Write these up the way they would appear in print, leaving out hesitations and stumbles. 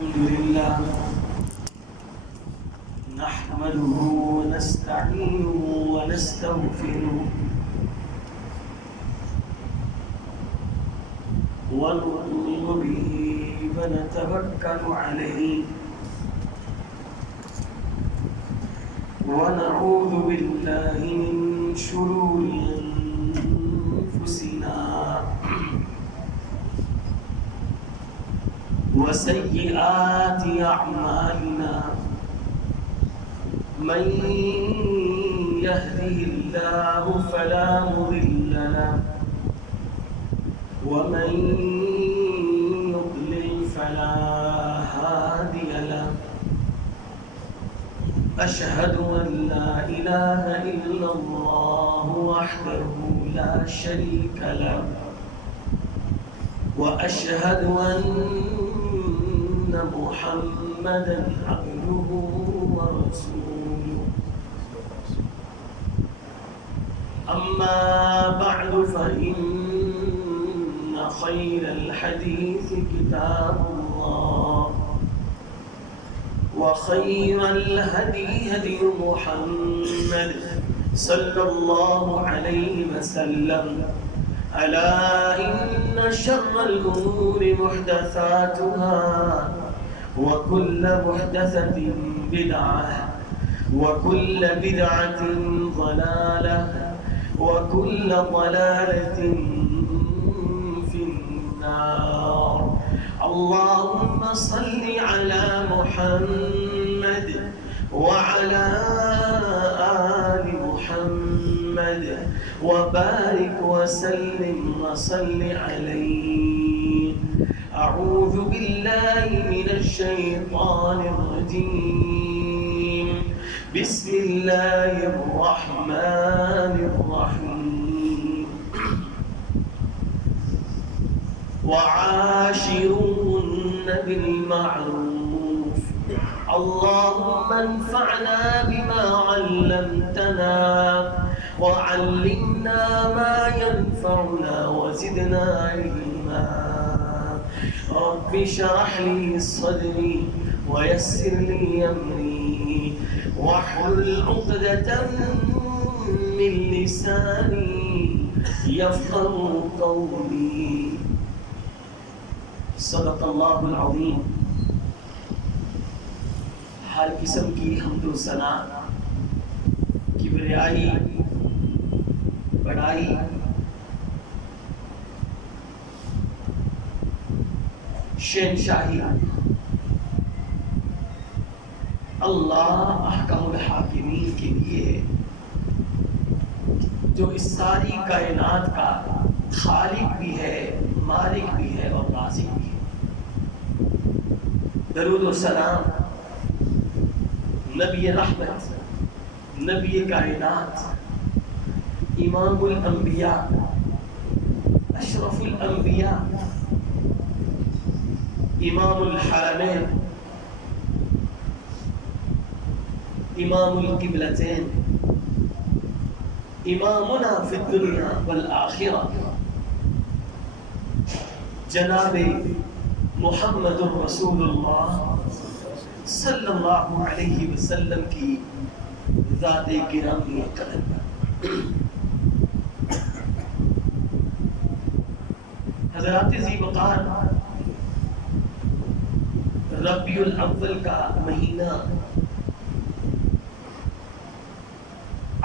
الحمد لله نحمده ونستعينه ونستغفره ونؤمن به ونتوكل عليه ونعوذ بالله من شرور أنفسنا وسيئات أعمالنا من يهده الله فلا مضل له ومن يضلل فلا هادي له أشهد أن لا إله إلا الله وحده لا شريك له وأشهد أن محمدا عبده ورسوله أما بعد فإن خير الحديث كتاب الله وخير الهدي هدي محمد صلى الله عليه وسلم ألا إن شر الأمور محدثاتها وكل محدثة بدعة وكل بدعة ضلالة وكل ضلالة في النار اللهم صل على محمد وعلى آل محمد وبارك وسلم وصل عليه أعوذ بالله من الشيطان الرجيم بسم الله الرحمن الرحيم وعاشروهن بالمعروف اللهم انفعنا بما علمتنا وعلمنا ما ينفعنا وزدنا علما رب اشرح لي صدري ويسر لي أمري واحلل عقدة من لساني يفقهوا قولي صدق اللہ العظیم. ہر قسم کی حمد و ثنا، کبریائی، بڑائی شہنشاہی اللہ احکم الحاکمین کے لیے ہے، جو اس ساری کائنات کا خالق بھی ہے، مالک بھی ہے اور رازق بھی ہے. درود و سلام نبی رحمت، نبی کائنات، امام الانبیاء، اشرف الانبیاء، امام الحرمین، امام القبلتین، امامنا فی الدنیا والآخرہ، جناب محمد الرسول اللہ صلی اللہ علیہ وسلم کی ذات گرامی قدر. حضرات ذی وقار، ربیع الاول کا مہینہ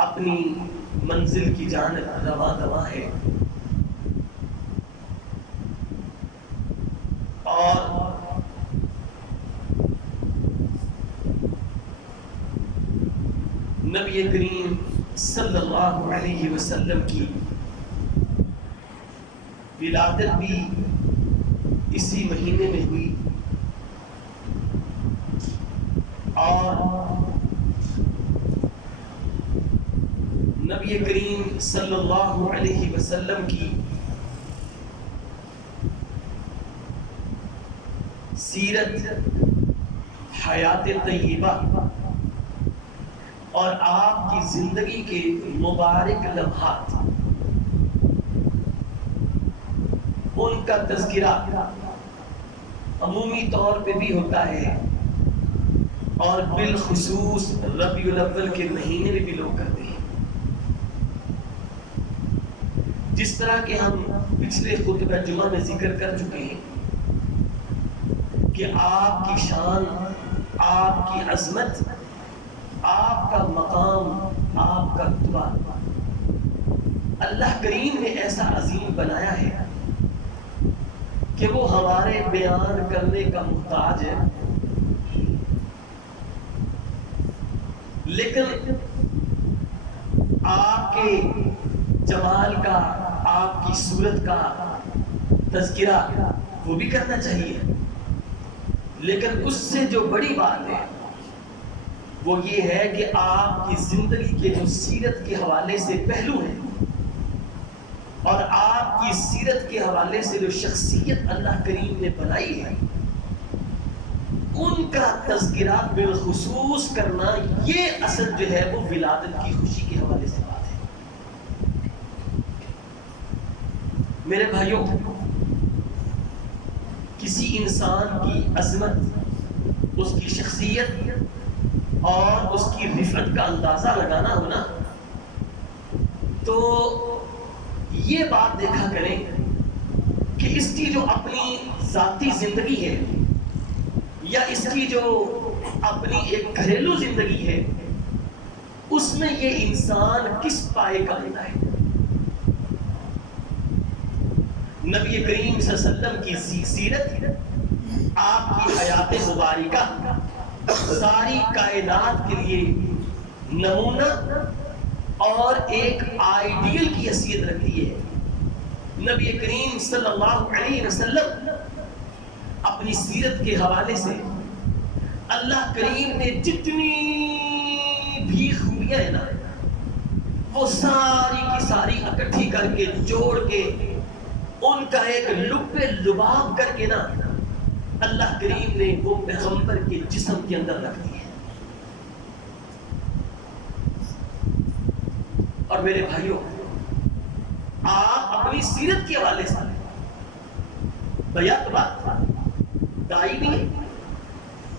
اپنی منزل کی جانب رواں دواں ہے، اور نبی کریم صلی اللہ علیہ وسلم کی ولادت بھی اسی مہینے میں ہوئی، اور نبی کریم صلی اللہ علیہ وسلم کی سیرت، حیات طیبہ اور آپ کی زندگی کے مبارک لمحات، ان کا تذکرہ عمومی طور پہ بھی ہوتا ہے اور بالخصوص ربیع الاول کے مہینے میں بھی لوگ کرتے ہیں. جس طرح کہ ہم پچھلے خطبہ جمعہ میں ذکر کر چکے ہیں کہ آپ کی شان، آپ کی عظمت، آپ کا مقام، آپ کا رتبہ اللہ کریم نے ایسا عظیم بنایا ہے کہ وہ ہمارے بیان کرنے کا محتاج ہے. لیکن آپ کے جمال کا، آپ کی صورت کا تذکرہ وہ بھی کرنا چاہیے. لیکن اس سے جو بڑی بات ہے وہ یہ ہے کہ آپ کی زندگی کے جو سیرت کے حوالے سے پہلو ہیں اور آپ کی سیرت کے حوالے سے جو شخصیت اللہ کریم نے بنائی ہے ان کا تذکرہ بالخصوص کرنا، یہ اصل جو ہے وہ ولادت کی خوشی کے حوالے سے بات ہے. میرے بھائیوں، کسی انسان کی عظمت، اس کی شخصیت اور اس کی رفعت کا اندازہ لگانا ہونا تو یہ بات دیکھا کریں کہ اس کی جو اپنی ذاتی زندگی ہے یا اس کی جو اپنی ایک گھریلو زندگی ہے اس میں یہ انسان کس پائے کا ہوتا ہے. نبی کریم صلی اللہ علیہ وسلم کی سیرت، آپ کی حیات مبارکہ ساری کائنات کے لیے نمونہ اور ایک آئیڈیل کی حیثیت رکھتی ہے. نبی کریم صلی اللہ علیہ وسلم اپنی سیرت کے حوالے سے اللہ کریم نے جتنی بھی خوبیاں ہیں نا وہ ساری کی ساری اکٹھی کر کے جوڑ کے ان کا ایک لب لباب کر کے نا اللہ کریم نے وہ پیغمبر کے جسم کے اندر رکھ دی ہے. اور میرے بھائیوں، آپ اپنی سیرت کے حوالے سے بیک وقت دائی بھی ہے،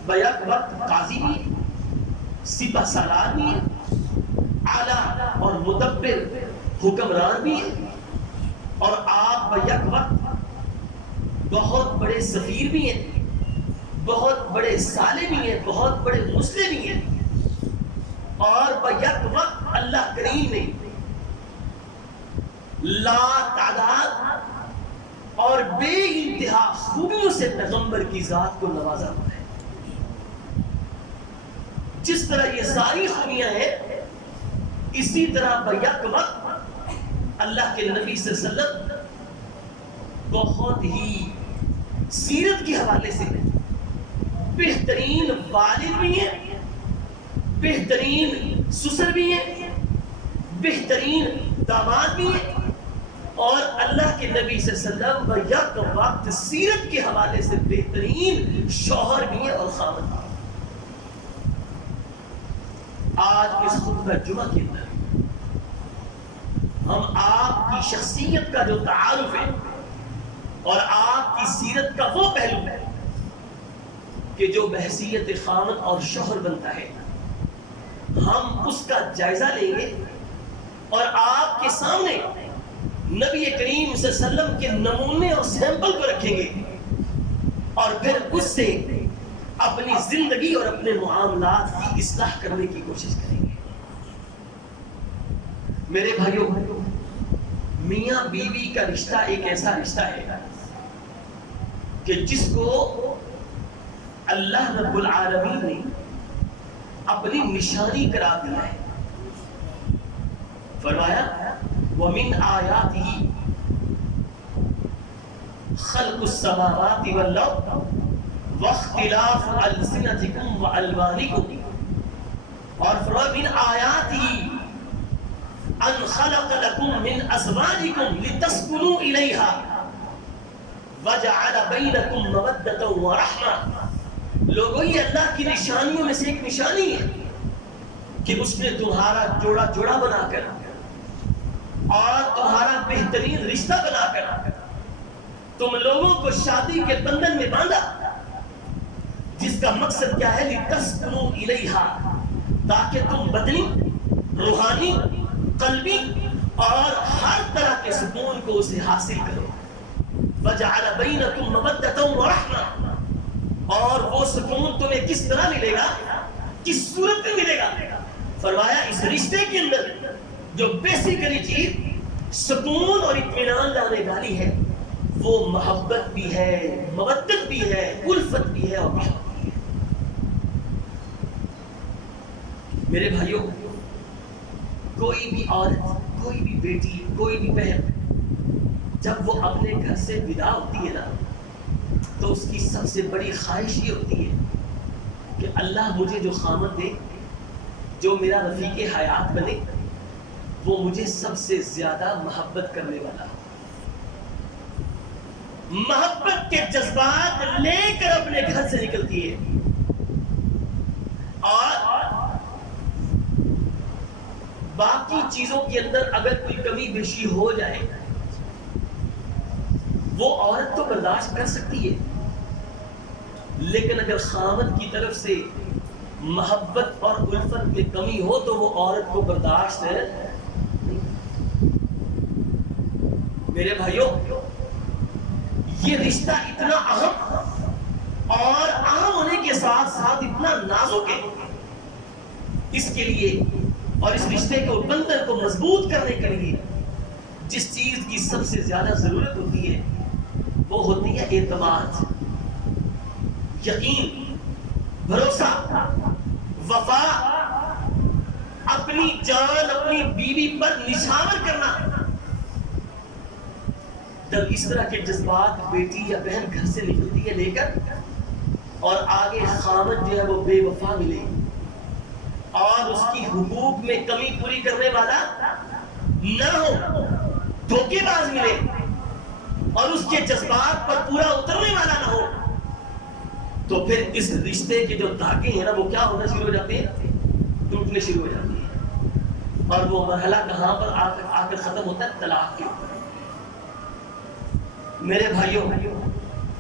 بیک وقت قاضی بھی ہے، سپہ سالار بھی ہے، اعلیٰ اور مدبر حکمران بھی ہے، اور آپ بیک وقت بہت بڑے سفیر بھی ہیں، بہت بڑے صالح بھی ہیں، بہت بڑے مسلم بھی ہیں، اور بیک وقت اللہ کریم نے لا تعداد اور بے انتہا خوبیوں سے پیغمبر کی ذات کو نوازا ہوا ہے. جس طرح یہ ساری خوبیاں ہیں اسی طرح بیک وقت اللہ کے نبی صلی اللہ علیہ وسلم بہت ہی سیرت کے حوالے سے بہترین والد بھی ہیں، بہترین سسر بھی ہیں، بہترین داماد بھی ہیں، اور اللہ کے نبی صلی اللہ علیہ وسلم بیک وقت سیرت کے حوالے سے بہترین شوہر بھی ہیں اور خاوند بھی ہیں. آج اس خطبہ جمعہ کے اندر ہم آپ کی شخصیت کا جو تعارف ہے اور آپ کی سیرت کا وہ پہلو ہے کہ جو بحیثیت خاوند اور شوہر بنتا ہے، ہم اس کا جائزہ لیں گے اور آپ کے سامنے نبی کریم صلی اللہ علیہ وسلم کے نمونے اور سیمپل کو رکھیں گے اور پھر اس سے اپنی زندگی اور اپنے معاملات کی اصلاح کرنے کی کوشش کریں گے. میرے بھائیوں، میاں بیوی کا رشتہ ایک ایسا رشتہ ہے کہ جس کو اللہ رب العالمین نے اپنی نشانی قرار دیا ہے. فرمایا وَمِنْ آيَاتِهِ خَلْقُ السَّمَاوَاتِ وَالْأَرْضِ وَاخْتِلَافُ أَلْسِنَتِكُمْ وَأَلْوَانِكُمْ، اور فرمایا مِنْ آيَاتِهِ أَنْ خَلَقَ لَكُمْ مِنْ أَزْوَاجِكُمْ لِتَسْكُنُوا إِلَيْهَا وَجَعَلَ بَيْنَكُمْ مَوَدَّةً وَرَحْمَةً. لوگوں، یہ اللہ کی نشانیوں میں سے ایک نشانی ہے کہ اس نے تمہارا جوڑا جوڑا بنا کر اور تمہارا بہترین رشتہ بنا کر تم لوگوں کو شادی کے بندھن میں باندھا جس کا مقصد کیا ہے؟ لِتَسْكُنُوا إِلَيْهَا، تاکہ تم بدنی، روحانی، قلبی اور ہر طرح کے سکون کو اسے حاصل کرو۔ وَجَعَلَ بَيْنَكُمْ مَوَدَّةً وَرَحْمَةً، اور وہ سکون تمہیں کس طرح ملے گا، کس صورت میں ملے گا؟ فرمایا اس رشتے کے اندر جو بیسیکلی چیز سکون اور اطمینان لانے والی ہے وہ محبت بھی ہے، مودت بھی ہے، الفت بھی ہے اور رحمت بھی ہے۔ میرے بھائیوں، کوئی بھی عورت، کوئی بھی بیٹی، کوئی بھی بہن جب وہ اپنے گھر سے ودا ہوتی ہے نا تو اس کی سب سے بڑی خواہش یہ ہوتی ہے کہ اللہ مجھے جو خامد دے، جو میرا رفیق حیات بنے، وہ مجھے سب سے زیادہ محبت کرنے والا ہو، محبت کے جذبات لے کر اپنے گھر سے نکلتی ہے۔ اور باقی چیزوں کے اندر اگر کوئی کمی بیشی ہو جائے وہ عورت تو برداشت کر سکتی ہے، لیکن اگر خامد کی طرف سے محبت اور الفت میں کمی ہو تو وہ عورت کو برداشت نہیں۔ میرے بھائیوں، یہ رشتہ اتنا اہم اور اہم ہونے کے ساتھ ساتھ اتنا نازک ہے، اس کے لیے اور اس رشتے کو بندھن کو مضبوط کرنے کے لیے جس چیز کی سب سے زیادہ ضرورت ہوتی ہے وہ ہوتی ہے اعتماد، یقین، بھروسہ، وفا، اپنی جان اپنی بیوی پر نچھاور کرنا۔ جب اس طرح کے جذبات بیٹی یا بہن گھر سے نکلتی ہے لے کر اور آگے خامد جو ہے وہ بے وفا ملے اور اس کی حقوق میں کمی پوری کرنے والا نہ ہو، دھوکے باز ملے اور اس کے جذبات پر پورا اترنے والا نہ ہو، تو پھر اس رشتے کے جو دھاگے ہیں نا وہ کیا ہونا شروع ہو جاتے ہیں؟ ٹوٹنے شروع ہو جاتے ہیں۔ اور وہ مرحلہ کہاں پر آ کر ختم ہوتا ہے؟ طلاق کے اوپر۔ میرے بھائیوں،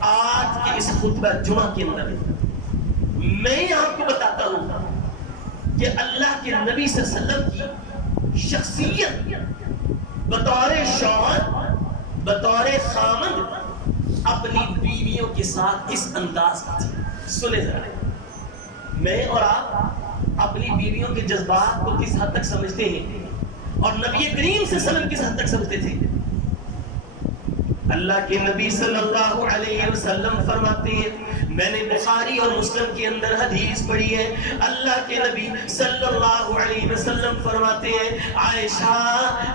آج کے اس خطبہ جمعہ کے اندر میں آپ کو بتاتا ہوں کہ اللہ کے نبی صلی اللہ علیہ وسلم کی شخصیت بطور شوہر، بطور خامند اپنی بیویوں کے ساتھ اس انداز کی تھی۔ سنیں ذرا، میں اور آپ اپنی بیویوں کے جذبات کو کس حد تک سمجھتے ہیں اور نبی کریم صلی اللہ علیہ وسلم کس حد تک سمجھتے تھے؟ اللہ کے نبی صلی اللہ علیہ وسلم فرماتے ہیں، میں نے بخاری اور مسلم کے اندر حدیث پڑھی ہے، اللہ کے نبی صلی اللہ علیہ وسلم فرماتے ہیں، عائشہ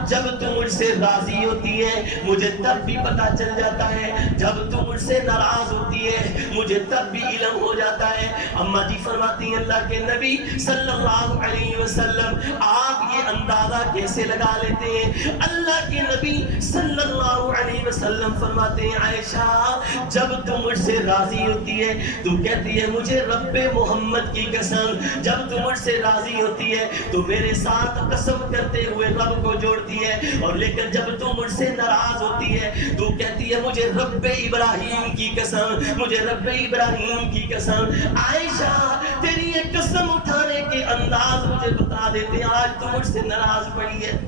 جب تم مجھ سے راضی ہوتی ہے مجھے تب بھی پتا چل جاتا ہے، جب تم مجھ سے ناراض ہوتی ہے مجھے تب بھی علم ہو جاتا ہے۔ اماں جی فرماتی ہیں اللہ کے نبی صلی اللہ علیہ وسلم آپ یہ اندازہ کیسے لگا لیتے ہیں؟ اللہ کے نبی صلی اللہ علیہ وسلم فرماتے ہیں، عائشہ جب تم مجھ سے راضی ہوتی ہے تو کہتی ہے مجھے رب محمد کی قسم، جب تم مجھ سے راضی ہوتی ہے تو میرے ساتھ قسم کرتے ہوئے رب کو جوڑتی ہے، اور لیکن جب تم مجھ سے ناراض ہوتی ہے تو کہتی ہے مجھے رب ابراہیم کی قسم، مجھے رب ابراہیم کی قسم۔ عائشہ تیری یہ قسم اٹھانے کے انداز مجھے بتا دیتے ہیں آج تم مجھ سے ناراض پڑی ہے۔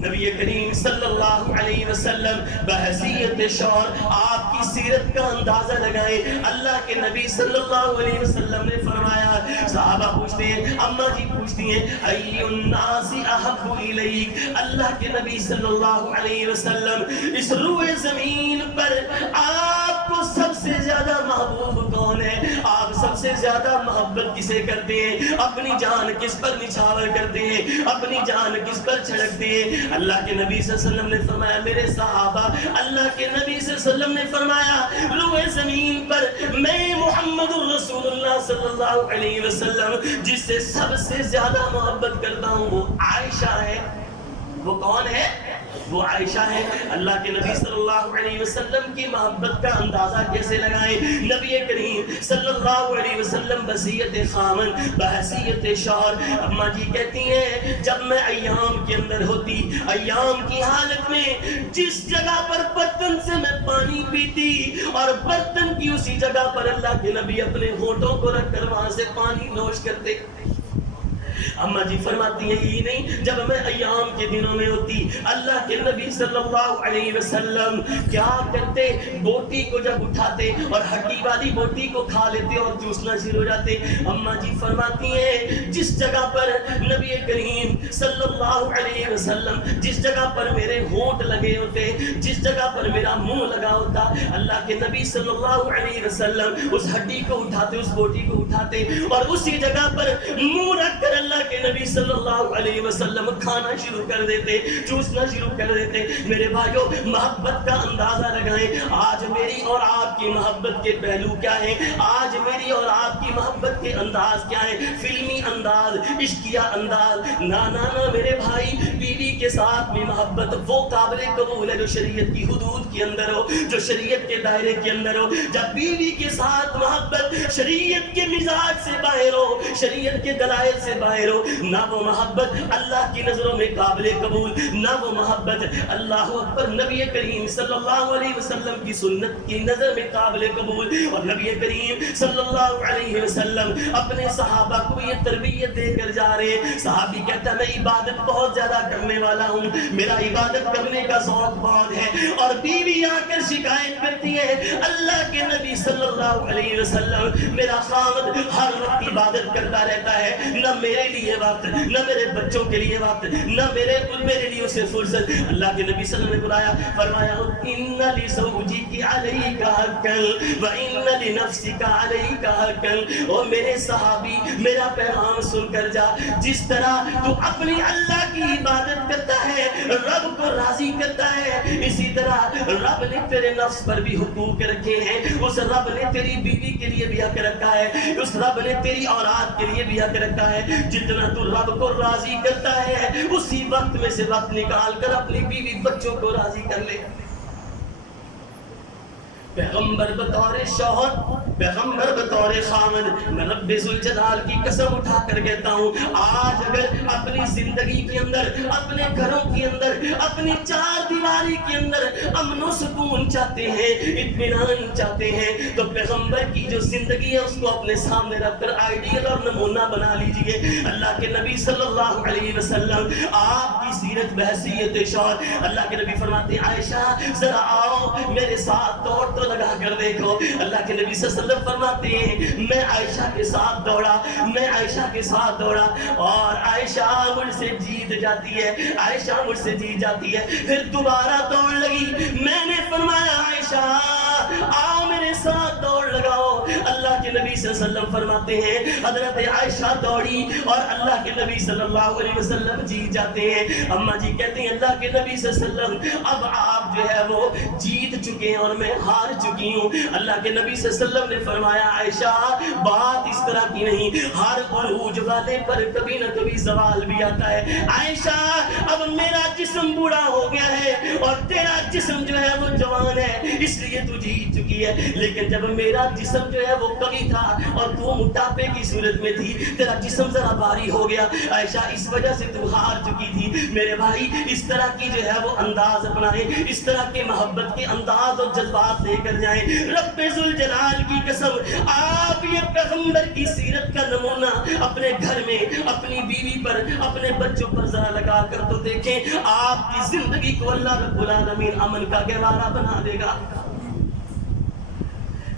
نبی کریم صلی اللہ علیہ وسلم بحیثیت شوہر آپ کی سیرت کا اندازہ لگائیں۔ اللہ کے نبی صلی اللہ علیہ وسلم نے فرمایا، صحابہ پوچھتے ہیں، اماں جی پوچھتی ہیں، ای الناس احب الیک، اللہ کے نبی صلی اللہ علیہ وسلم اس روئے زمین پر آپ کو سب سے زیادہ محبوب کون ہے؟ آپ سب سے زیادہ محبت کسے کرتے ہیں؟ اپنی جان کس پر نچھاور کرتے ہیں؟ اپنی جان کس پر چھڑکتے ہیں؟ اللہ کے نبی صلی اللہ علیہ وسلم نے فرمایا، میرے صحابہ، اللہ کے نبی صلی اللہ علیہ وسلم نے فرمایا روئے زمین پر میں محمد رسول اللہ صلی اللہ علیہ وسلم جس سے سب سے زیادہ محبت کرتا ہوں وہ عائشہ ہے۔ وہ کون ہے؟ وہ عائشہ ہے. اللہ کے نبی صلی اللہ علیہ وسلم کی محبت کا اندازہ کیسے لگائیں؟ نبی کریم صلی اللہ علیہ وسلم بحیثیت خامن، بحیثیت شوہر. اماں جی کہتی ہیں جب میں ایام کے اندر ہوتی، ایام کی حالت میں جس جگہ پر برتن سے میں پانی پیتی اور برتن کی اسی جگہ پر اللہ کے نبی اپنے ہونٹوں کو رکھ کر وہاں سے پانی نوش کرتے. اماں جی فرماتی ہیں یہی نہیں، جب میں ایام کے دنوں میں ہوتی اللہ کے نبی صلی اللہ علیہ وسلم کیا کرتے، بوٹی کو جب اٹھاتے اور ہڈی والی بوٹی کو کھا لیتے اور چوسنا شروع ہو جاتے. اماں جی فرماتی ہیں جس جگہ پر نبی کریم صلی اللہ علیہ وسلم، جس جگہ پر میرے ہونٹ لگے ہوتے، جس جگہ پر میرا منہ لگا ہوتا، اللہ کے نبی صلی اللہ علیہ وسلم اس ہڈی کو اٹھاتے، اس بوٹی کو اٹھاتے اور اسی جگہ پر منہ رکھ کر اللہ کے نبی صلی اللہ علیہ وسلم کھانا شروع کر دیتے، چوسنا شروع کر دیتے. میرے بھائیو محبت کا اندازہ لگائیں. آج میری اور آپ کی محبت کے پہلو کیا ہیں؟ آج میری اور آپ کی محبت کے انداز کیا ہیں؟ فلمی انداز، عشقیہ انداز. نا نا نا میرے بھائی، بیوی کے ساتھ بھی محبت وہ قابل قبول ہے جو شریعت کی حدود کے اندر ہو، جو شریعت کے دائرے کے اندر ہو. جب بیوی کے ساتھ محبت شریعت کے مزاج سے باہر ہو، شریعت کے دلائل سے باہر ہو، نہ وہ محبت اللہ کی نظروں میں قابل قبول، نہ وہ محبت اللہ اکبر نبی کریم صلی اللہ علیہ وسلم کی سنت کی نظر میں قابل قبول. اور نبی کریم صلی اللہ علیہ وسلم اپنے صحابہ کو یہ تربیت دے کر جا رہے ہیں. صحابی کہتا ہے میں عبادت بہت زیادہ کرنے والا ہوں، میرا عبادت کرنے کا ذوق بہت ہے. اور بیوی آ کر شکایت کرتی ہے اللہ کے نبی صلی اللہ علیہ وسلم میرا خاوند ہر وقت عبادت کرتا رہتا ہے، نہ میرے لیے وقت، نہ میرے بچوں کے لیے وقت، نہ میرے لیے اسے فرصت. اللہ کے نبی صلی اللہ علیہ وسلم نے بلایا، فرمایا ان لزوجک علیک حقا وان لنفسک علیک حقا. او میرے صحابی میرا پیغام سن کر جا، جس طرح تو اپنی اللہ کی عبادت کرتا ہے، رب کو راضی کرتا ہے، اسی طرح رب نے تیرے نفس پر بھی حقوق رکھے ہیں. اس رب نے تیری بیوی کے لیے بھی حق رکھا ہے، اس رب نے تیری اولاد کے لیے بھی حق رکھا ہے. جتنا تو رب کو راضی کرتا ہے اسی وقت میں سے وقت نکال کر اپنی بیوی بچوں کو راضی کر لے. پیغمبر بطور شوہر، پیغمبر بطور خامد، میں رب ذوالجلال کی قسم اٹھا کر کہتا ہوں آج اگر اپنی زندگی کے اندر، اپنے گھروں کے اندر، اپنی چار دیواری کے اندر امن و سکون چاہتے ہیں، اطمینان چاہتے ہیں، تو پیغمبر کی جو زندگی ہے اس کو اپنے سامنے رکھ کر آئیڈیل اور نمونہ بنا لیجئے. اللہ کے نبی صلی اللہ علیہ وسلم آپ کی سیرت بحیثیت شوہر. اللہ کے نبی فرماتے ہیں عائشہ ذرا آؤ میرے ساتھ دوڑ تو لگا کر دیکھو. اللہ کے نبی صلی اللہ علیہ وسلم فرماتے ہیں میں عائشہ کے ساتھ دوڑا، میں عائشہ کے ساتھ دوڑا اور عائشہ مجھ سے جیت جاتی ہے، عائشہ مجھ سے جیت جاتی ہے. پھر دوبارہ دوڑ لگی، میں نے فرمایا عائشہ آؤ میرے ساتھ دوڑ لگاؤ. اللہ کے نبی صلی اللہ علیہ وسلم فرماتے ہیں حضرت عائشہ دوڑی اور اللہ کے نبی صلی اللہ علیہ وسلم جیت جاتے ہیں. اماں جی کہتے ہیں اللہ کے نبی صلی اللہ علیہ وسلم اب آپ جو ہے وہ جیت چکے ہیں اور میں ہار چکی ہوں. اللہ کے نبی صلی اللہ علیہ وسلم نے فرمایا عائشہ بات اس طرح کی نہیں، ہر عروج والے پر کبھی نہ کبھی زوال بھی آتا ہے. عائشہ اب میرا جسم بوڑھا ہو گیا ہے اور تیرا جسم جو ہے وہ جوان ہے، اس لیے تو جیت چکی ہے. لیکن جب میرا جسم جو ہے وہ قوی تھا اور تو موٹاپے کی صورت میں تھی، تیرا جسم ذرا بھاری ہو گیا عائشہ، اس وجہ سے تو ہار چکی تھی. میرے بھائی اس طرح کی جو ہے وہ انداز اپنائیں، اس طرح کے محبت کے انداز اور جذبات لے کر جائیں. رب ذوالجلال کی قسم آپ یہ پیغمبر کی سیرت کا نمونہ اپنے گھر میں، اپنی بیوی پر، اپنے بچوں پر ذرا لگا کر تو دیکھیں، آپ کی زندگی کو اللہ رب العالمین امن کا گہوارہ بنا دے گا.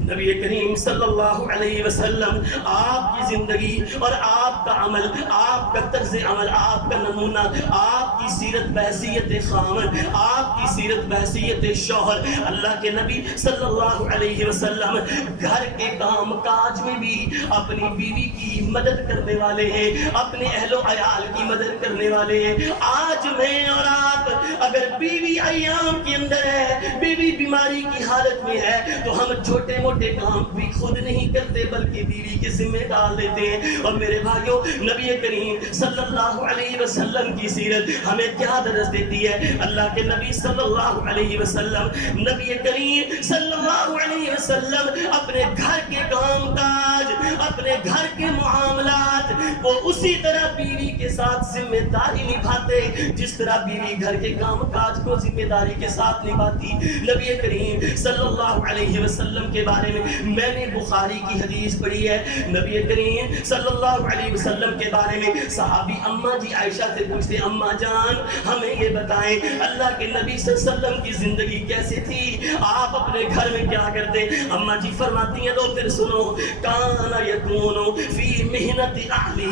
نبی کریم صلی اللہ علیہ وسلم آپ کی زندگی اور آپ کا عمل، آپ کا طرز عمل، آپ کا نمونہ، آپ کی سیرت بحیثیت خامد، آپ کی سیرت بحیثیت شوہر. اللہ کے نبی صلی اللہ علیہ وسلم گھر کے کام کاج میں بھی اپنی بیوی کی مدد کرنے والے ہیں، اپنے اہل و عیال کی مدد کرنے والے ہیں. آج میں اور آپ اگر بیوی ایام کے اندر ہے، بیوی بیماری کی حالت میں ہے، تو ہم چھوٹے موٹے موٹے کام بھی خود نہیں کرتے بلکہ بیوی کے ذمہ ڈال دیتے ہیں. اور میرے بھائیوں نبی کریم صلی اللہ علیہ وسلم کی سیرت ہمیں کیا درس دیتی ہے؟ اللہ کے نبی صلی اللہ علیہ وسلم نبی کریم صلی اللہ علیہ وسلم اپنے گھر کے کام کاج اپنے گھر کے معاملات وہ اسی طرح بیوی کے ساتھ ذمہ داری نبھاتے جس طرح بیوی گھر کے کام کاج کو ذمہ داری کے ساتھ نبھاتی. نبی کریم صلی اللہ علیہ وسلم کے بارے میں نے بخاری کی حدیث پڑھی ہے. نبی کریم صلی اللہ علیہ وسلم کے بارے میں صحابی اماں جی عائشہ سے پوچھتے اماں جان ہمیں یہ بتائیں اللہ کے نبی صلی اللہ علیہ وسلم کی زندگی کیسے تھی, آپ اپنے گھر میں کیا کرتے؟ اماں جی فرماتی ہیں تو پھر سنو کان یکون فی محنت اہلہ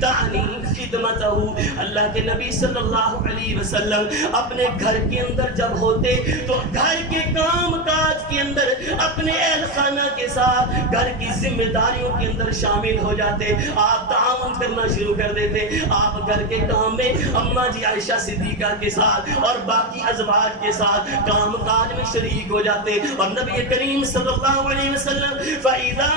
تعنی خدمتہ. اللہ کے نبی صلی اللہ علیہ وسلم اپنے گھر کے اندر جب ہوتے تو گھر کے کام کاج کے اندر اپنے اہل خانہ کے ساتھ گھر کی ذمہ داریوں کے اندر شامل ہو جاتے. آپ تعاون کرنا شروع کر دیتے. آپ گھر کے کام میں اماں جی عائشہ صدیقہ کے ساتھ اور باقی ازواج کے ساتھ کام کاج میں شریک ہو جاتے. اور نبی کریم صلی اللہ علیہ وسلم فَإِذَا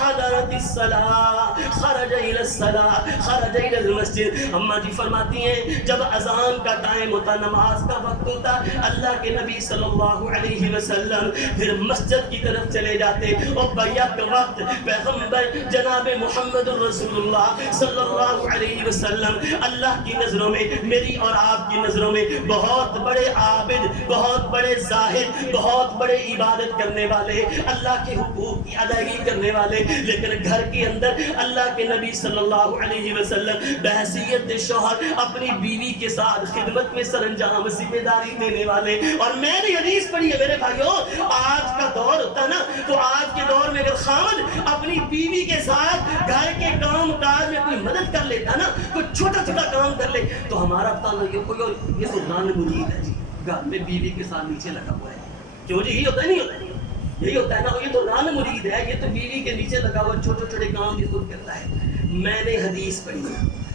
حَضَرَتِ الصَّلَاةُ خَرَجَ إِلَى الصَّلَاةِ خَرَجَ إِلَى الْمَسْجِدِ. اماں جی فرماتی ہیں جب اذان کا ٹائم ہوتا نماز کا وقت ہوتا اللہ کے نبی صلی اللہ علیہ وسلم پھر مسجد کی طرف چلے جاتے اور بیک وقت پیغمبر جناب محمد رسول اللہ صلی اللہ علیہ وسلم اللہ کی نظروں میں میری اور آپ کی نظروں میں بہت بڑے عابد بہت بڑے زاہد بہت بڑے عبادت کرنے والے اللہ کے حقوق کی ادائیگی کرنے والے, لیکن گھر کے اندر اللہ کے نبی صلی اللہ علیہ وسلم بحیثیت شوہر اپنی بیوی کے ساتھ خدمت میں سر انجام ذمہ داری دینے والے. اور میں نے حدیث پڑھی ہے میرے بھائیوں آج کا دور ہوتا نا تو آج کے دور میں اگر خاوند اپنی بیوی کے ساتھ گھر کے کام کاج میں کوئی مدد کر لیتا نا کوئی چھوٹا چھوٹا کام کر لے تو ہمارا تعلق یہ تو نان مرید ہے جی گھر میں بیوی کے ساتھ نیچے لگا ہوا ہے. کیوں جی یہی ہوتا ہے نہیں ہوتا ہے یہی ہوتا ہے نا یہ تو نان مرید ہے یہ تو بیوی کے نیچے لگا ہوا چھوٹے چھوٹے کام یہ خود کرتا ہے. میں نے حدیث پڑھی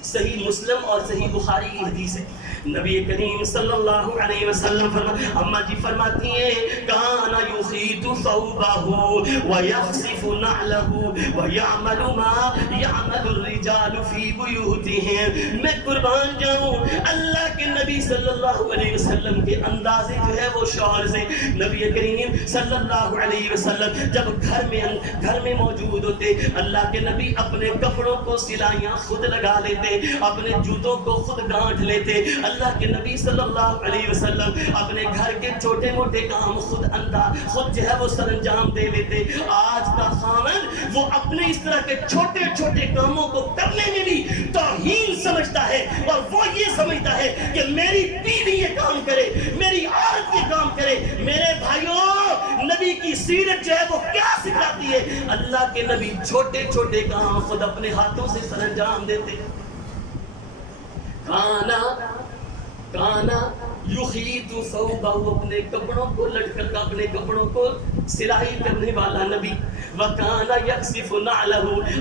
صحیح مسلم اور صحیح بخاری کی حدیث ہے. نبی کریم صلی اللہ علیہ وسلم اماں جی فرماتی ہیں کان یخیط ثوبہ ویخصف نعلہ ویعمل ما یعمل الرجال فی بیوتہم. میں قربان جاؤں اللہ کے نبی صلی اللہ علیہ وسلم کے اندازے جو ہے وہ شوہر سے. نبی کریم صلی اللہ علیہ وسلم جب گھر میں موجود ہوتے اللہ کے نبی اپنے کپڑوں کو سلائیاں خود لگا لیتے اپنے جوتوں کو خود گانٹھ لیتے. اللہ کے نبی صلی اللہ علیہ وسلم اپنے گھر کے چھوٹے موٹے کام خود جو ہے وہ سر انجام دے لیتے. آج کا خاوند وہ اپنے اس طرح کے چھوٹے چھوٹے کاموں کو کرنے میں بھی توہین سمجھتا ہے اور وہ یہ سمجھتا ہے کہ میری بیوی یہ کام کرے میری عورت یہ کام کرے. میرے بھائیوں نبی کی سیرت جو ہے وہ کیا سکھاتی ہے؟ اللہ کے نبی چھوٹے چھوٹے کام خود اپنے ہاتھوں سے سر انجام دیتے. کانا یخیط ثوبہ اپنے کپڑوں کو لٹ کر اپنے کپڑوں کو سلائی کرنے والا نبی. وکانا یخصف نعلہ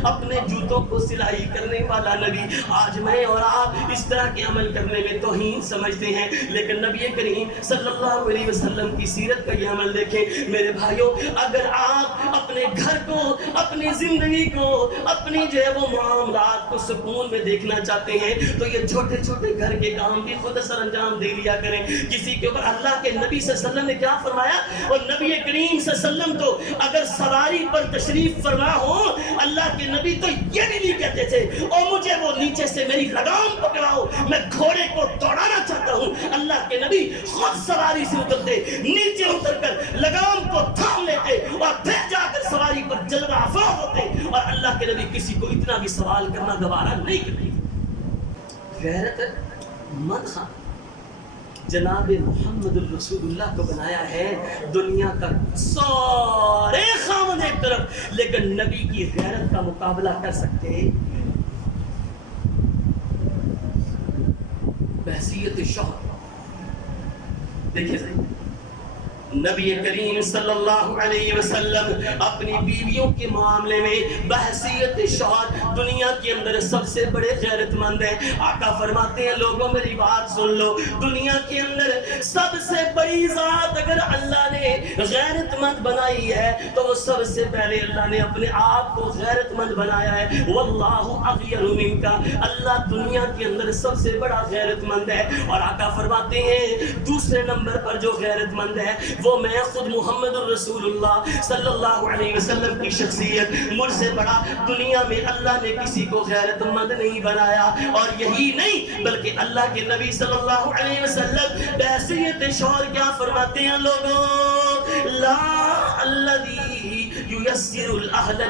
اپنے جوتوں کو سلائی کرنے والا نبی. آج میں اور آپ اس طرح کے عمل کرنے میں توہین سمجھتے ہیں لیکن نبی کریم صلی اللہ علیہ وسلم کی سیرت کا یہ عمل دیکھیں. میرے بھائیوں اگر آپ اپنے گھر کو اپنی زندگی کو اپنی جو ہے وہ معاملات کو سکون میں دیکھنا چاہتے ہیں تو یہ چھوٹے چھوٹے گھر کے کام بھی خود سر انجام دے لیا کریں. کسی کے اوپر اللہ کے نبی صلی اللہ علیہ وسلم نے کیا فرمایا اور نبی کریم صلی اللہ علیہ وسلم تو اگر سواری پر تشریف فرما ہو اللہ کے نبی تو یہ بھی نہیں کہتے تھے اور مجھے وہ نیچے سے میری لگام پکڑاؤ میں گھوڑے کو دوڑانا چاہتا ہوں. اللہ کے نبی خود سواری سے اترتے نیچے اتر کر لگام کو تھام لیتے اور پھر جا کر سواری پر جلوہ افروز ہوتے اور اللہ کے نبی کسی کو اتنا بھی سوال کرنا گوارا نہیں کرتے. غیرت مند خان جناب محمد الرسول اللہ کو بنایا ہے دنیا کا سارے خاوند ایک طرف لیکن نبی کی غیرت کا مقابلہ کر سکتے بحیثیت شوہر. دیکھیے نبی کریم صلی اللہ علیہ وسلم اپنی بیویوں کے معاملے میں بحثیت شوہر دنیا کے اندر سب سے بڑے غیرت مند ہیں۔ آقا فرماتے ہیں لوگوں میری بات سن لو، دنیا کے اندر سب سے بڑی ذات اگر اللہ نے غیرت مند بنائی ہے تو وہ سب سے پہلے اللہ نے اپنے آپ کو غیرت مند بنایا ہے۔ واللہ اغیر منک، اللہ دنیا کے اندر سب سے بڑا غیرت مند ہے۔ اور آقا فرماتے ہیں دوسرے نمبر پر جو غیرت مند ہے وہ میں خود محمد الرسول اللہ صلی اللہ علیہ وسلم کی شخصیت، مجھ سے بڑا دنیا میں اللہ نے کسی کو غیرت مند نہیں بنایا۔ اور یہی نہیں بلکہ اللہ کے نبی صلی اللہ علیہ وسلم بحیثیت شوہر کیا فرماتے ہیں لوگوں، لا الذی یسر الاہل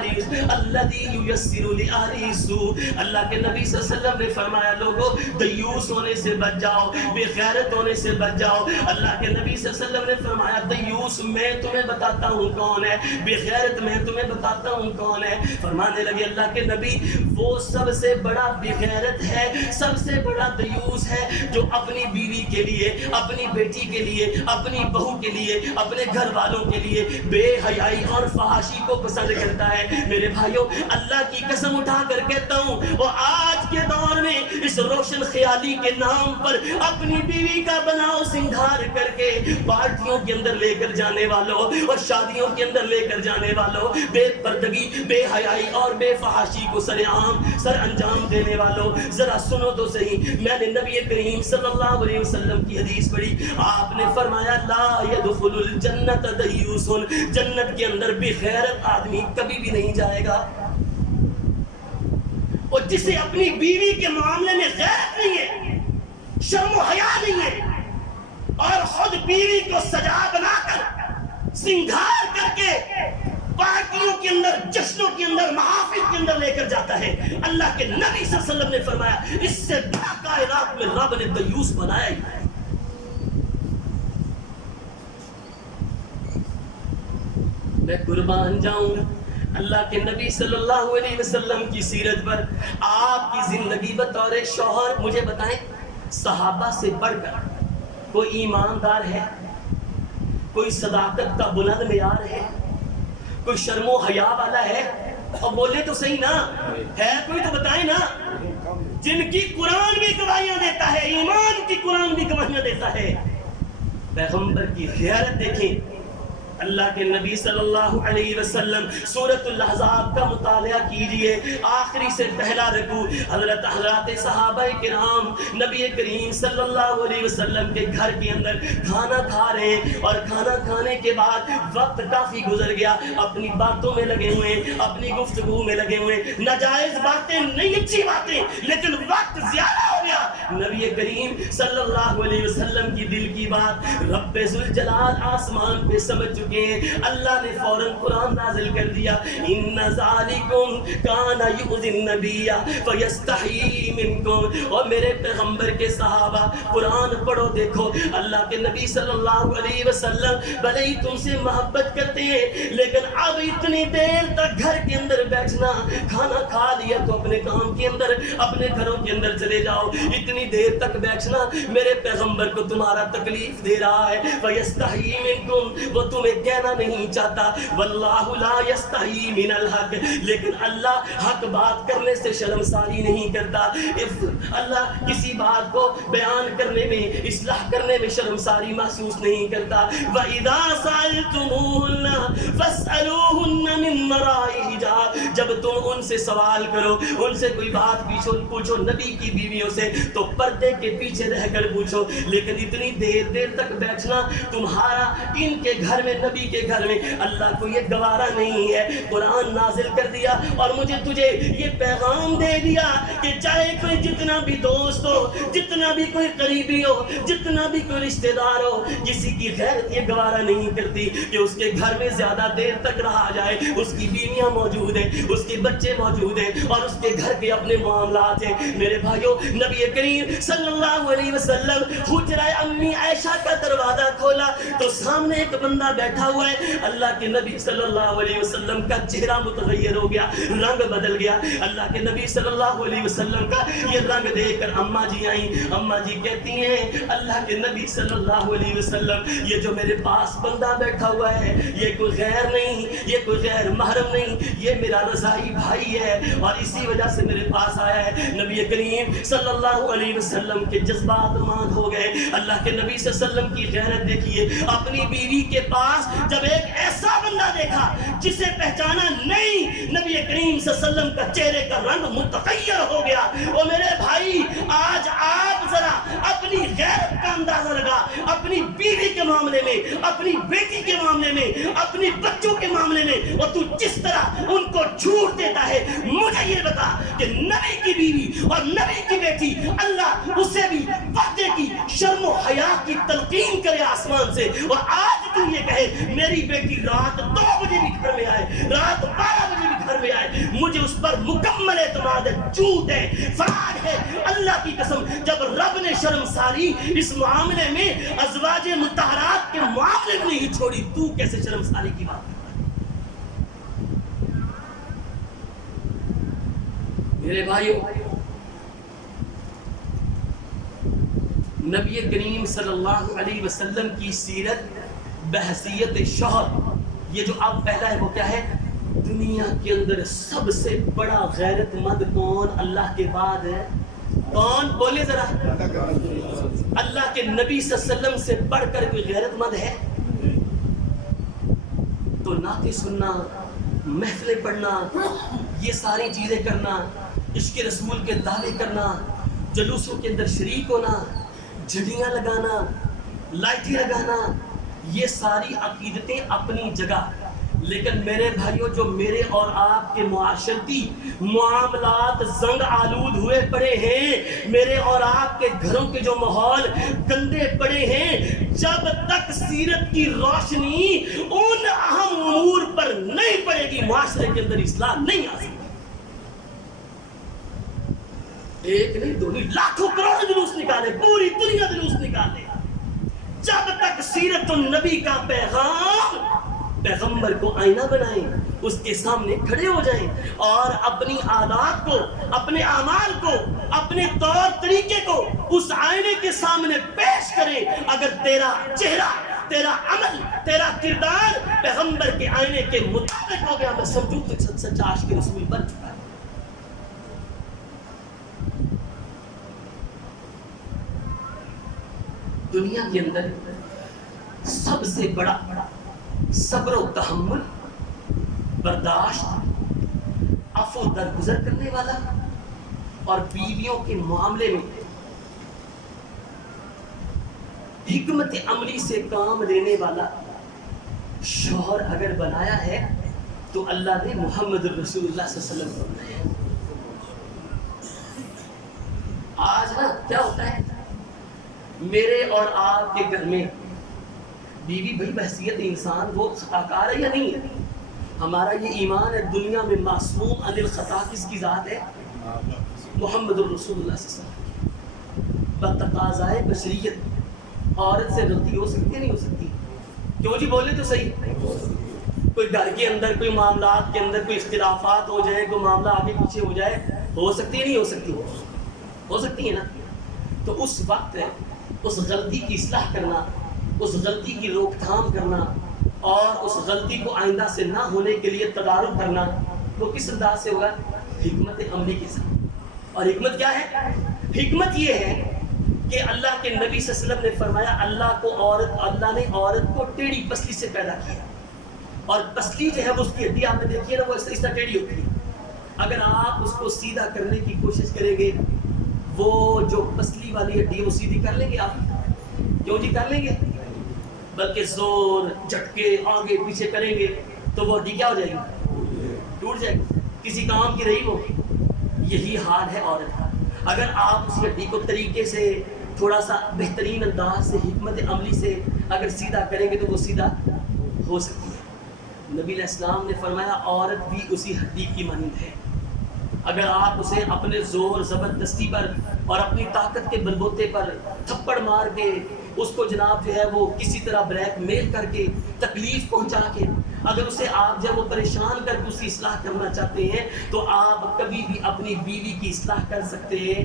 الذی یسر لأہلہ السوء، اللہ کے نبی صلی اللہ علیہ وسلم نے فرمایا لوگوں دیوس ہونے سے بچ جاؤ، بے غیرت ہونے سے بچ جاؤ۔ اللہ کے نبی صلی اللہ علیہ وسلم نے فرمایا دیوس میں تمہیں بتاتا ہوں کون ہے، بے غیرت میں تمہیں بتاتا ہوں کون ہے۔ فرمانے لگے اللہ کے نبی وہ سب سے بڑا بے غیرت ہے، سب سے بڑا دیوس ہے جو اپنی بیوی کے لیے، اپنی بیٹی کے لیے، اپنی بہو کے لیے، اپنے گھر والوں کے لیے بے حیائی اور فحاشی کو پسند کرتا ہے۔ میرے بھائیوں اللہ کی قسم اٹھا کر کہتا ہوں وہ آج کے دور میں اس روشن خیالی کے نام پر اپنی بیوی کا بناؤ سنگھار کر کے پارٹیوں کے اندر لے کر جانے والوں اور شادیوں کے اندر لے کر جانے والوں، بے پردگی، بے حیائی اور بے فحاشی کو سر انجام دینے والوں، ذرا سنو تو صحیح، میں نے نبی کریم صلی اللہ علیہ وسلم کی حدیث پڑھی، آپ نے فرمایا لا يدخل الجنت دیوس، جنت کے اندر بے غیرت آدمی کبھی بھی نہیں جائے گا۔ اور جسے اپنی بیوی کے معاملے میں غیرت نہیں ہے، شرم و حیا نہیں ہے، اور خود بیوی کو سجا بنا کر سنگھار کر کے پارٹیوں کے اندر، جشنوں کے اندر، محافل کے اندر لے کر جاتا ہے، اللہ کے نبی صلی اللہ علیہ وسلم نے فرمایا اس سے بڑا کائنات میں رب نے دیوس بنایا ہی ہے۔ میں قربان جاؤں اللہ کے نبی صلی اللہ علیہ وسلم کی سیرت پر، آپ کی زندگی بطور شوہر مجھے بتائیں صحابہ سے بڑھ کر کوئی ایماندار ہے، کوئی صداقت کا بلند معیار ہے، کوئی شرم و حیا والا ہے؟ اور بولے تو صحیح نا، ہے کوئی تو بتائیں نا، جن کی قرآن بھی گواہیاں دیتا ہے، ایمان کی قرآن بھی گواہیاں دیتا ہے۔ پیغمبر کی غیرت دیکھیں، اللہ کے نبی صلی اللہ علیہ وسلم سورۃ الاحزاب کا مطالعہ کیجئے، آخری سے پہلا رکوع حضرات صحابہ کرام نبی کریم صلی اللہ علیہ وسلم کے گھر کے اندر کھانا کھا رہے ہیں، اور کھانا کھانے کے بعد وقت کافی گزر گیا، اپنی باتوں میں لگے ہوئے ہیں، اپنی گفتگو میں لگے ہوئے ہیں، ناجائز باتیں نہیں، اچھی باتیں، لیکن وقت زیادہ ہو گیا۔ نبی کریم صلی اللہ علیہ وسلم کی دل کی بات رب ذوالجلال آسمان پہ سمجھ چکے ہیں، اللہ نے فوراً قرآن نازل کر دیا، ان ذالکم کان یؤذی النبی فیستحیی منکم۔ اور میرے پیغمبر کے صحابہ قرآن پڑھو دیکھو، اللہ کے نبی صلی اللہ علیہ وسلم بھلے ہی تم سے محبت کرتے ہیں، لیکن اب اتنی دیر تک گھر کے اندر بیٹھنا، کھانا کھا لیا تو اپنے کام کے اندر، اپنے گھروں کے اندر چلے جاؤ، اتنی دیر تک بیٹھنا میرے پیغمبر کو تمہارا تکلیف دے رہا ہے۔ فیستحیی منکم، وہ تمہیں کہنا نہیں چاہتا، واللہ لا یستحیی من الحق، لیکن اللہ حق بات کرنے سے شرمساری نہیں کرتا، اللہ کسی بات کو بیان کرنے میں، اصلاح کرنے میں شرمساری محسوس نہیں کرتا۔ وَإِذَا سَأَلْتُمُوهُنَّ فَاسْأَلُوهُنَّ مِن وَرَاءِ حِجَابٍ، جب تم ان سے سوال کرو، ان سے کوئی بات پوچھو نبی کی بیویوں سے تو پردے کے پیچھے رہ کر پوچھو، لیکن اتنی دیر تک بیٹھنا تمہارا ان کے گھر میں، نبی کے گھر میں، اللہ کو یہ گوارا نہیں ہے۔ قرآن نازل کر دیا اور مجھے تجھے یہ پیغام دے دیا کہ چاہے کوئی جتنا بھی دوست ہو، جتنا بھی کوئی قریبی ہو، جتنا بھی کوئی رشتہ دار ہو، کسی کی غیرت یہ گوارا نہیں کرتی کہ اس کے گھر میں زیادہ دیر تک رہا جائے، اس کی بیویاں موجود ہیں، اس کے بچے موجود ہیں اور اس کے گھر کے اپنے معاملات ہیں. میرے بھائیوں, نبی کریم صلی اللہ علیہ وسلم حجرہ امی عائشہ کا دروازہ کھولا تو سامنے ایک بندہ بیٹھا ہوا ہے. اللہ کے نبی صلی اللہ علیہ وسلم کا چہرہ متغیر ہو گیا, رنگ بدل گیا. اللہ کے نبی صلی اللہ علیہ وسلم کا یہ رنگ دیکھ کر اماں جی آئیں. اماں جی کہتی ہیں اللہ کے نبی صلی اللہ علیہ وسلم, یہ جو میرے پاس بندہ بیٹھا ہوا ہے یہ کوئی غیر نہیں, یہ کوئی غیر محرم نہیں, یہ میرا رضائی بھائی ہے اور اسی وجہ سے میرے پاس آیا ہے. نبی کریم صلی اللہ علیہ وسلم کے جذبات ماند ہو گئے. اللہ کے نبی صلی اللہ علیہ وسلم کی غیرت دیکھیے. اپنی بیوی کے پاس جب ایک ایسا بندہ دیکھا جسے پہچانا نہیں, نبی کریم صلی اللہ علیہ وسلم کا چہرے کا رنگ متغیر ہو گیا. او میرے بھائی, آج آپ ذرا اپنی غیرت کا اندازہ لگا, اپنی بیوی کے معاملے میں, اپنی بیٹی کے معاملے میں, اپنی بچوں کے معاملے میں, اور تو جس طرح ان کو جھوٹ دیتا ہے. مجھے یہ بتا کہ نبی کی بیوی اور نبی کی بیٹی اللہ اسے بھی پردے کی, شرم و حیا کی تلقین کرے آسمان سے, اور آج تو یہ کہے میری بیٹی رات 2 بجے بھی گھر میں آئے, رات 12 بجے بھی گھر میں آئے, مجھے اس پر مکمل اعتماد ہے. جھوٹ ہے, فراڈ ہے. اللہ کی قسم, جب رب نے شرمساری اس معاملے میں ازواج مطہرات کے معاملے میں نہیں چھوڑی, تو کیسے شرمساری کی بات کرتا ہے؟ میرے بھائیو, نبی کریم صلی اللہ علیہ وسلم کی سیرت بحیثیت شوہر, یہ جو اب پہلا ہے وہ کیا ہے؟ دنیا کے اندر سب سے بڑا غیرت مند کون اللہ کے بعد ہے؟ کون؟ بولے ذرا. اللہ کے نبی صلی اللہ علیہ وسلم سے بڑھ کر کوئی غیرت مند ہے؟ تو نعتیں سننا, محفلیں پڑھنا, یہ ساری چیزیں کرنا, عشق رسول کے دعوے کرنا, جلوسوں کے اندر شریک ہونا, جھڑیاں لگانا, لائٹیں لگانا, یہ ساری عقیدتیں اپنی جگہ. لیکن میرے بھائیوں, جو میرے اور آپ کے معاشرتی معاملات زنگ آلود ہوئے پڑے ہیں, میرے اور آپ کے گھروں کے جو ماحول گندے پڑے ہیں, جب تک سیرت کی روشنی ان اہم امور پر نہیں پڑے گی, معاشرے کے اندر اصلاح نہیں آ سکتی. ایک نہیں, دو نہیں, لاکھوں کروڑوں جلوس نکالے, پوری دنیا جلوس نکالے, جب تک سیرت النبی کا پیغام, پیغمبر کو آئینہ بنائیں, اس کے سامنے کھڑے ہو جائیں اور اپنی عادات کو, اپنے اعمال کو, اپنے طور طریقے کو اس آئینے کے سامنے پیش کریں. اگر تیرا چہرہ, تیرا عمل, تیرا کردار پیغمبر کے آئینے کے مطابق ہو گیا, میں سمجھوں تو سچا عاشق رسول بن چکا ہے. دنیا کے اندر سب سے بڑا صبر و تحمل, برداشت, عفو درگزر کرنے والا, اور بیویوں کے معاملے میں حکمت عملی سے کام لینے والا شوہر اگر بنایا ہے تو اللہ نے محمد رسول اللہ صلی اللہ علیہ وسلم کو بنایا. آج نا کیا ہوتا ہے, میرے اور آپ کے گھر میں بیوی بھائی بحثیت انسان وہ خطا کار ہے یا نہیں ہے؟ ہمارا یہ ایمان ہے, دنیا میں معصوم عن الخطا کس کی ذات ہے؟ محمد الرسول اللہ صلی اللہ علیہ وسلم. بتقاضائے بشریت عورت سے غلطی ہو سکتی ہے نہیں ہو سکتی؟ کیوں جی بولے تو صحیح. کوئی گھر کے اندر, کوئی معاملات کے اندر کوئی اختلافات ہو جائے, کوئی معاملہ آگے پیچھے ہو جائے, ہو سکتی ہے نہیں ہو سکتی؟ ہو سکتی ہے نا. تو اس وقت اس غلطی کی اصلاح کرنا, اس غلطی کی روک تھام کرنا, اور اس غلطی کو آئندہ سے نہ ہونے کے لیے تدارک کرنا, وہ کس انداز سے ہوگا؟ حکمت عملی کے ساتھ. اور حکمت کیا ہے؟ حکمت یہ ہے کہ اللہ کے نبی صلی اللہ علیہ وسلم نے فرمایا, اللہ نے عورت کو ٹیڑھی پسلی سے پیدا کیا, اور پسلی جو ہے وہ اس کی ہڈی آپ نے دیکھی ہے نا, وہ اس طرح ٹیڑھی ہوتی ہے. اگر آپ اس کو سیدھا کرنے کی کوشش کریں گے, وہ جو پسلی والی ہڈی ہے وہ سیدھی کر لیں گے آپ؟ کیوں جی کر لیں گے؟ بلکہ زور, جھٹکے, آگے پیچھے کریں گے تو وہ ہڈی کیا ہو جائے گی؟ ٹوٹ جائے گی, کسی کام کی رہی وہ. یہی حال ہے عورت کا. اگر آپ اس ہڈی کو طریقے سے, تھوڑا سا بہترین انداز سے, حکمت عملی سے اگر سیدھا کریں گے تو وہ سیدھا ہو سکتی ہے. نبی علیہ السلام نے فرمایا عورت بھی اسی ہڈی کی مانند ہے، اگر آپ اسے اپنے زور زبردستی پر اور اپنی طاقت کے بلبوتے پر تھپڑ مار کے اس کو جناب جو ہے وہ کسی طرح بلیک میل کر کے تکلیف پہنچا کے اگر اسے آپ جب وہ پریشان کر کے اس کی اصلاح کرنا چاہتے ہیں تو آپ کبھی بھی اپنی بیوی کی اصلاح کر سکتے ہیں،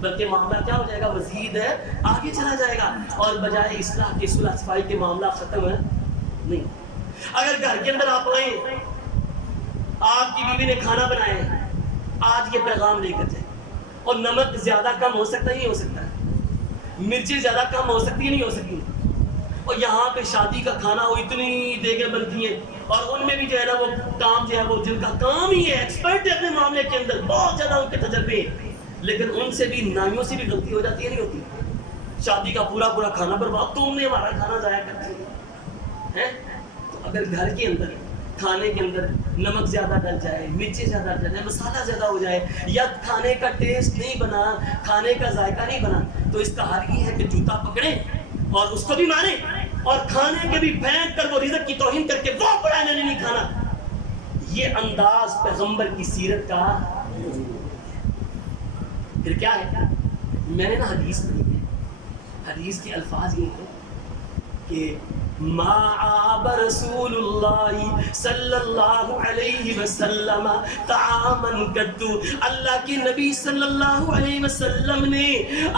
بلکہ معاملہ کیا ہو جائے گا، مزید ہے آگے چلا جائے گا، اور بجائے اصلاح کے صلح صفائی کے معاملہ ختم ہے نہیں۔ اگر گھر کے اندر آپ آئیں، آپ کی بیوی نے کھانا بنایا ہے، آج یہ پیغام لے کر جائیں، اور نمک زیادہ کم ہو سکتا ہے نہیں ہو سکتا ہے، مرچیں زیادہ کم ہو سکتی ہے نہیں ہو سکتی، اور یہاں پہ شادی کا کھانا ہو اتنی دیگیں بنتی ہیں، اور ان میں بھی جو ہے نا وہ کام جو ہے وہ جن کا کام ہی ہے، ایکسپرٹ ہے اپنے معاملے کے اندر، بہت زیادہ ان کے تجربے ہیں، لیکن ان سے بھی نائیوں سے بھی غلطی ہو جاتی ہے نہیں ہوتی، شادی کا پورا کھانا برباد، تم نے ہمارا کھانا ضائع کر دیا ہے۔ تو اگر گھر کے اندر کھانے کے اندر نمک زیادہ ڈل جائے، مرچیں زیادہ ڈل جائے، مسالہ زیادہ ہو جائے، یا کھانے کا ٹیسٹ نہیں بنا، کھانے کا ذائقہ نہیں بنا، تو اس کا حل یہ ہے کہ جوتا پکڑیں اور اس کو بھی ماریں، اور کھانے کے بھی پھینک کر وہ رزق کی توہین کر کے وہ پڑا نہیں کھانا۔ یہ انداز پیغمبر کی سیرت کا پھر کیا ہے؟ میں نے نا حدیث پڑھی ہے، حدیث کے الفاظ یہ ہیں کہ ما عاب رسول اللہ صلی اللہ علیہ وسلم طعاما قط، اللہ کے نبی صلی اللہ علیہ وسلم نے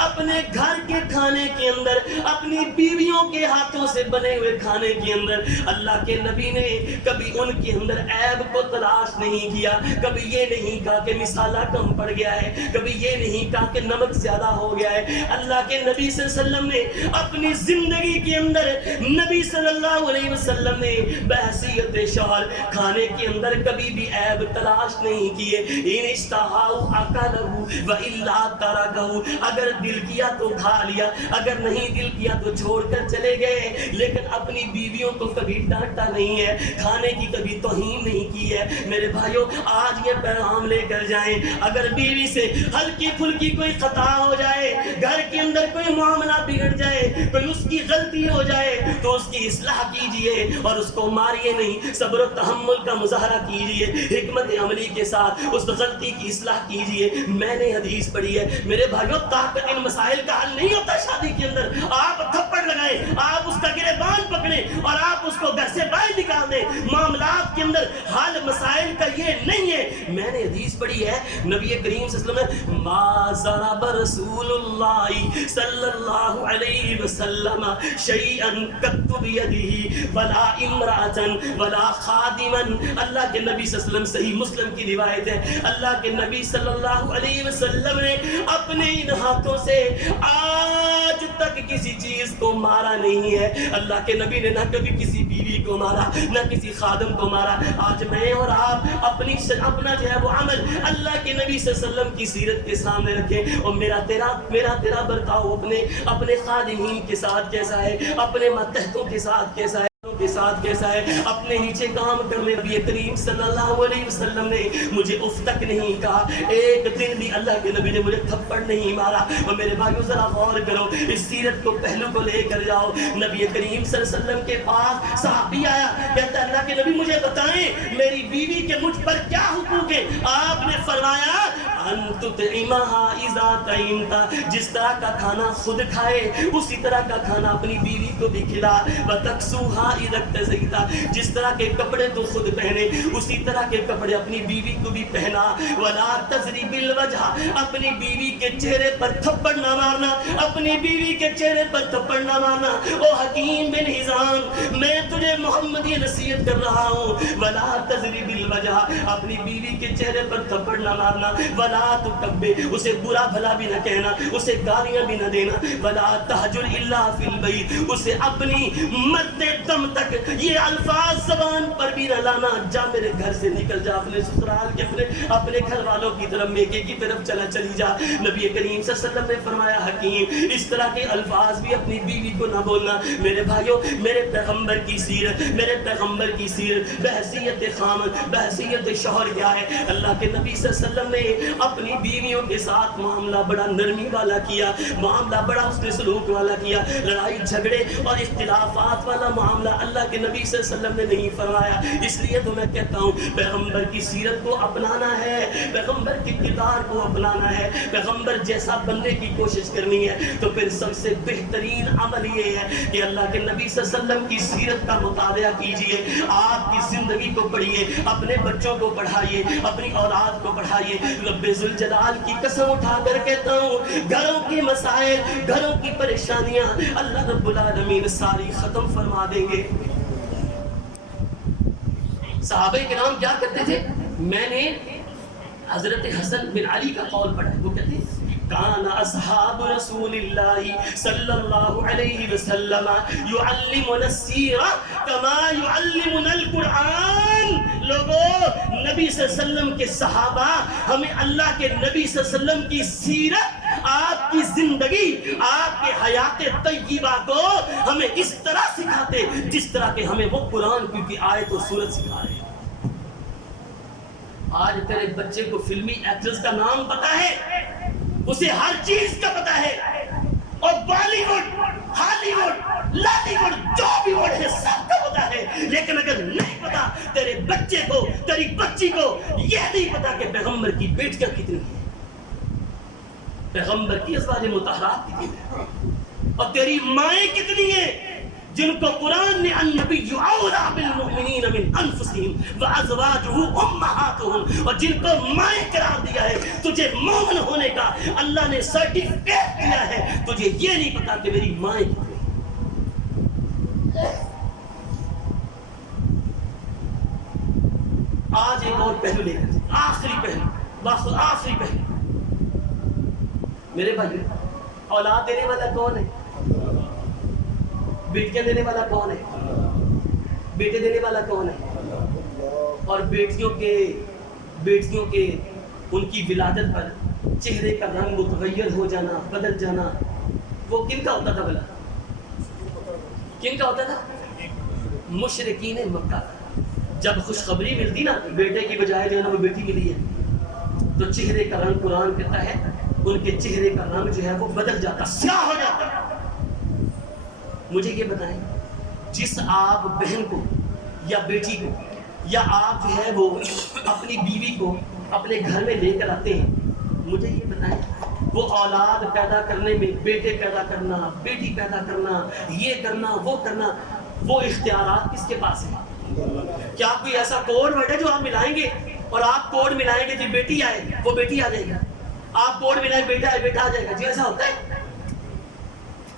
اپنے گھر کے کھانے کے اندر، اپنی بیویوں کے ہاتھوں سے بنے ہوئے کھانے کے اندر، اللہ کے نبی نے کبھی ان کے اندر عیب کو تلاش نہیں کیا، کبھی یہ نہیں کہا کہ مسالہ کم پڑ گیا ہے، کبھی یہ نہیں کہا کہ نمک زیادہ ہو گیا ہے۔ اللہ کے نبی صلی اللہ علیہ وسلم نے اپنی زندگی کے اندر، نبی صلی اللہ علیہ وسلم نے بحیثیت شوہر کھانے کے اندر کبھی بھی عیب تلاش نہیں کیے۔ ان اشتہاؤ اکلہو والا ترکہو، اگر دل کیا تو کھا لیا، اگر نہیں دل کیا تو چھوڑ کر چلے گئے، لیکن اپنی بیویوں کو کبھی ڈانٹا نہیں ہے، کھانے کی کبھی توہین نہیں کی ہے۔ میرے بھائیوں آج یہ پیغام لے کر جائیں، اگر بیوی سے ہلکی پھلکی کوئی خطا ہو جائے، گھر کے اندر کوئی معاملہ بگڑ جائے، کوئی اس کی غلطی ہو جائے، تو اس کی اصلاح کیجئے اور اس کو ماریے نہیں، صبر و تحمل کا مظاہرہ کیجئے، حکمت عملی کے ساتھ اس غلطی کی اصلاح کیجئے۔ میں نے حدیث پڑھی ہے میرے بھائیوں، طاقت ان مسائل کا حل نہیں ہوتا شادی کے اندر، آپ تھپڑ لگائیں، آپ اس کا گریبان پکڑیں اور آپ اس کو گھر سے باہر نکال دیں، معاملات کے اندر حل مسائل کا یہ نہیں ہے۔ میں نے حدیث پڑھی ہے نبی کریم صلی اللہ علیہ وسلم ما ضرب رسول اللہ صلی اللہ علیہ وسلم شیئا قط بیدہ ولا امرأة ولا خادما، اللہ کے نبی صلی اللہ علیہ وسلم، صحیح مسلم کی روایت ہے، اللہ کے نبی صلی اللہ علیہ وسلم نے اپنے ان ہاتھوں سے آج تک کسی چیز کو مارا نہیں ہے۔ اللہ کے نبی نے نہ کبھی کسی بیوی کو مارا، نہ کسی خادم کو مارا۔ آج میں اور آپ اپنا جو ہے وہ عمل اللہ کے نبی صلی اللہ علیہ وسلم کی سیرت کے سامنے رکھیں، اور میرا تیرا برتاؤ اپنے خادمین کے ساتھ کیسا ہے، اپنے ماتحتوں کے ساتھ کیسا ہے، کے ساتھ کیسا ہے، اپنے نیچے کام کرنے نبی کریم صلی اللہ علیہ وسلم نے مجھے اف تک نہیں کہا، ایک دن بھی اللہ کے نبی نے مجھے تھپڑ نہیں مارا۔ اور میرے بھائیو ذرا غور کرو، اس سیرت کو پہلو کو لے کر جاؤ۔ نبی کریم صلی اللہ علیہ وسلم کے پاس صحابی آیا، کہتا ہے اللہ کے نبی مجھے بتائیں میری بیوی کے مجھ پر کیا حقوق ہے؟ آپ نے فرمایا ان تطعمها اذا طعمت، جس طرح کا کھانا خود کھائے اسی طرح کا کھانا اپنی بیوی کو بھی کھلا، وتکسوها اذا اکتسیت، جس طرح کے کپڑے تو خود پہنے اسی طرح کے کپڑے اپنی بیوی کو بھی پہنا، ولا تضرب الوجہ، اپنی بیوی کے چہرے پر تھپڑ نہ مارنا، اپنی بیوی کے چہرے پر تھپڑ نہ مارنا۔ او حکیم بن حزام، میں تجھے محمدی نصیحت کر رہا ہوں، ولا تضرب الوجہ، اپنی بیوی کے چہرے پر تھپڑ نہ مارنا، ولا تکبر، اسے برا بھلا بھی نہ کہنا، اسے گالیاں بھی نہ دینا، ولا تہجر الا فی البیت، اسے اپنی مرتے دم تک یہ الفاظ زبان پر بھی نہ لانا، جا میرے گھر سے نکل جا، اپنے سسرال کے اپنے گھر والوں کی طرف، میکے کی طرف چلی جا۔ نبی کریم صلی اللہ علیہ وسلم نے فرمایا حکیم اس طرح کے الفاظ بھی اپنی بیوی کو نہ بولنا۔ میرے بھائیوں میرے پیغمبر کی سیرت، میرے پیغمبر کی سیرت بحیثیت خامد، بحیثیت شوہر کیا ہے؟ اللہ کے نبی صلی اللہ علیہ وسلم نے اپنی بیویوں کے ساتھ معاملہ بڑا نرمی والا کیا, معاملہ بڑا اس نے سلوک والا کیا. لڑائی جھگڑے اور اختلافات والا معاملہ اللہ کے نبی صلی اللہ علیہ وسلم نے نہیں فرمایا. اس لیے تو میں کہتا ہوں پیغمبر کی سیرت کو اپنانا ہے, پیغمبر کی کردار کو اپنانا ہے, پیغمبر جیسا بننے کی کوشش کرنی ہے. تو پھر سب سے بہترین عمل یہ ہے کہ اللہ کے نبی صلی اللہ علیہ وسلم کی سیرت کا مطالعہ کیجئے, آپ کی زندگی کو پڑھیے, اپنے بچوں کو پڑھائیے, اپنی اولاد کو پڑھائیے. رب ذوالجلال کی قسم اٹھا کر کہتا ہوں گھروں کے مسائل, گھروں کی پریشانیاں اللہ رب العالمین ساری ختم فرما دیں گے. صحابہ کرام کیا کرتے تھے؟ میں نے حضرت حسن بن علی کا قول پڑھا ہے, وہ کہتے ہیں کان اصحاب رسول اللہ صلی اللہ علیہ وسلم یعلمنا السیرہ کما یعلمنا القرآن. لوگوں, نبی صلی اللہ علیہ وسلم کے صحابہ ہمیں اللہ کے نبی صلی اللہ علیہ وسلم کی سیرت, آپ کی زندگی, آپ کے حیات طیبہ کو ہمیں اس طرح سکھاتے جس طرح کہ ہمیں وہ قرآن کی آیت و سورت سکھا رہے ہیں. آج تیرے بچے کو فلمی ایکٹرز کا نام پتا ہے, اسے ہر چیز کا پتا ہے, اور بالی ووڈ, ہالی ووڈ, لالی ووڈ, جو بھی ووڈ ہے سب کا پتا ہے. لیکن اگر نہیں پتا تیرے بچے کو, تیری بچی کو یہ نہیں پتا کہ پیغمبر کی بیٹیاں کتنی ہیں, پیغمبر کی ازواج مطہرات کتنی ہیں, اور تیری مائیں کتنی ہیں جن کو قرآن نے النبی اولیٰ بالمؤمنین من انفسہم وازواجہ امہاتہم, اور جن کو مائیں قرار دیا ہے. تجھے مومن ہونے کا اللہ نے سرٹیفکیٹ دیا ہے, تجھے یہ نہیں پتا کہ میری مائیں کتنی. آج ایک اور پہلو لے کر, آخری پہلو, آخری پہلو. میرے بھائی, اولاد دینے والا کون ہے؟ بیٹیاں دینے والا کون ہے؟ بیٹے دینے والا کون ہے؟ اور بیٹیوں کے ان کی ولادت پر چہرے کا رنگ متغیر ہو جانا, بدل جانا, وہ کن کا ہوتا تھا؟ بلا کن کا ہوتا تھا؟ مشرکین مکہ. جب خوشخبری ملتی نا بیٹے کی بجائے جو ہے نا وہ بیٹی ملی ہے, تو چہرے کا رنگ قرآن کہتا ہے ان کے چہرے کا رنگ جو ہے وہ بدل جاتا, سیاہ ہو جاتا. مجھے یہ بتائیں, جس آپ بہن کو یا بیٹی کو یا آپ جو ہے وہ اپنی بیوی کو اپنے گھر میں لے کر آتے ہیں, مجھے یہ بتائیں وہ اولاد پیدا کرنے میں, بیٹے پیدا کرنا, بیٹی پیدا کرنا, یہ کرنا, وہ کرنا, وہ اختیارات کس کے پاس ہیں؟ کیا کوئی ایسا کوڈ ورڈ ہے جو آپ ملائیں گے اور آپ کوڈ ملائیں گے جی بیٹی آئے وہ بیٹی آ جائے گا, آپ کوڈ ملائیں بیٹا ہے بیٹا آ جائے گا؟ جی ایسا ہوتا ہے؟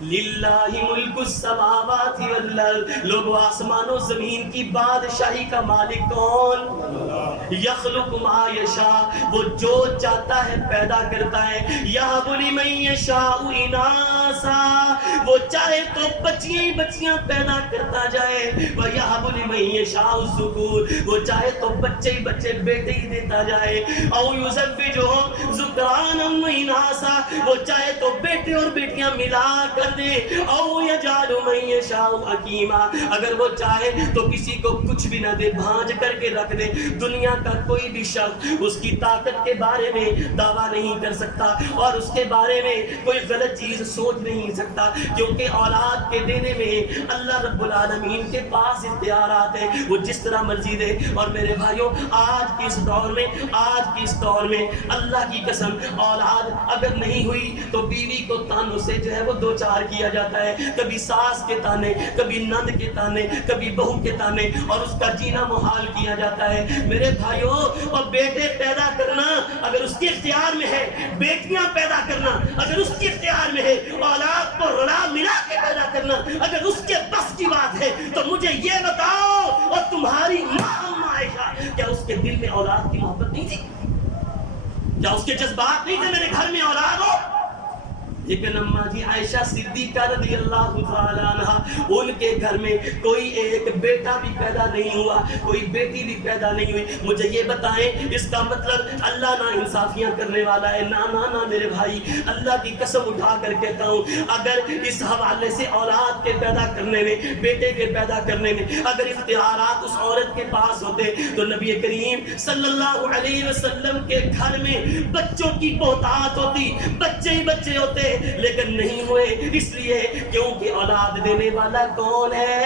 للہ ملک السماوات والارض. لوگ آسمان و زمین کی بادشاہی کا مالک کون؟ یخلق ما یشاء, وہ جو چاہتا ہے پیدا کرتا ہے. یہب لمن یشاء اناثا, وہ چاہے تو بچیاں پیدا کرتا جائے. ویہب لمن یشاء الذکور, وہ چاہے تو بچے بیٹے ہی دیتا جائے. او یزوجہم ذکرانا و اناثا, وہ چاہے تو بیٹے اور بیٹیاں ملا کر دے. او یجعل من یشاء عقیما, اگر وہ چاہے تو کسی کو کچھ بھی نہ دے, بھانج کر کے رکھ دے. دنیا کا کوئی بھی شخص اس کی طاقت کے بارے میں دعویٰ نہیں کر سکتا اور اس کے بارے میں کوئی غلط چیز سوچ نہیں سکتا, کیونکہ اولاد کے دینے میں اللہ رب العالمین کے پاس اختیارات ہیں, وہ جس طرح مرضی دے. اور میرے بھائیوں, آج کی اس دور میں اللہ کی قسم اولاد اگر نہیں ہوئی تو بیوی کو تانوں سے جو ہے وہ دو چار کیا جاتا ہے, کبھی ساس کے تانے, کبھی نند کے تانے, کبھی بہو کے تانے, اور اس کا جینا محال کیا جاتا ہے. میرے بھائیوں, اور بیٹے پیدا کرنا اگر اس کے اختیار میں ہے, بیٹیاں پیدا کرنا اگر اس کے اختیار میں ہے, اولاد کو رلا ملا کے پیدا کرنا اگر اس کے بس کی بات ہے, تو مجھے یہ بتاؤ, اور تمہاری ماں عائشہ, کیا اس کے دل میں اولاد کی محبت نہیں تھی؟ کیا اس کے جذبات نہیں تھے میرے گھر میں اولاد ہو؟ لیکن اما جی عائشہ صدیقہ رضی اللہ تعالی عنہ ان کے گھر میں کوئی ایک بیٹا بھی پیدا نہیں ہوا, کوئی بیٹی بھی پیدا نہیں ہوئی. مجھے یہ بتائیں اس کا مطلب اللہ نا انصافیاں کرنے والا ہے؟ نا میرے بھائی, اللہ کی قسم اٹھا کر کہتا ہوں, اگر اس حوالے سے اولاد کے پیدا کرنے میں, بیٹے کے پیدا کرنے میں اگر اختیارات اس عورت کے پاس ہوتے تو نبی کریم صلی اللہ علیہ وسلم کے گھر میں بچوں کی بہتات ہوتی, بچے ہی بچے ہوتے, لیکن نہیں ہوئے. اس لیے کیونکہ اولاد دینے والا کون ہے؟